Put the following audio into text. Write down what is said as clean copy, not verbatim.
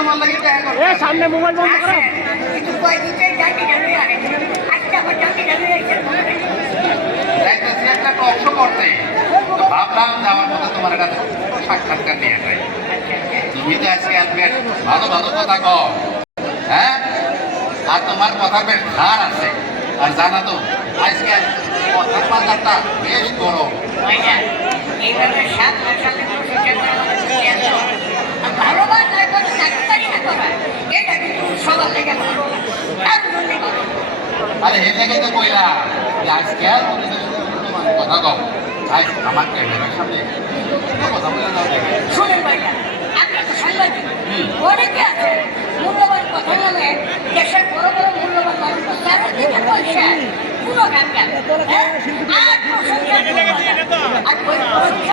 তোমার লাগি দেখা করতে সামনে মোবাইল বন্ধ করো কিন্তু কই দিতে জাতি জানি আগে আজকে আবার জাতি জানি আইছে যাইতেছি একটা টক শো করতে তো ভাবলাম যাওয়ার মধ্যে তোমার একটা সাক্ষাৎকার নিয়ে যাই তুমি তো আজকে বেশ ভালো ভালো কথা কও হ্যাঁ আর তোমার কথা বেশ ধার আছে আর জানা তো আজকে কথার বাজারটা বেশ গরম ভাইয়া এইভাবে সামনে সামনে বসে ভালো ভালো না করে চাকরি না করা এটা কিন্তু সবার লেগে ভালো না তার জন্য ভালো আরে হেঁটে গেতে কইলা যে আজকে আর তোমাদের সাথে মূল্যবান কথা কও ভাই আমার ক্যামেরার সামনে কথা বলে দাও দেখি শুনেন ভাইয়া আপনি তো সাংবাদিক অনেকে আছে মূল্যবান কথা বলে দেশের বড় বড় মূল্যবান মানুষ তারা দিকে পয়সা পুরো গান গান আর প্রশংসা আর ওই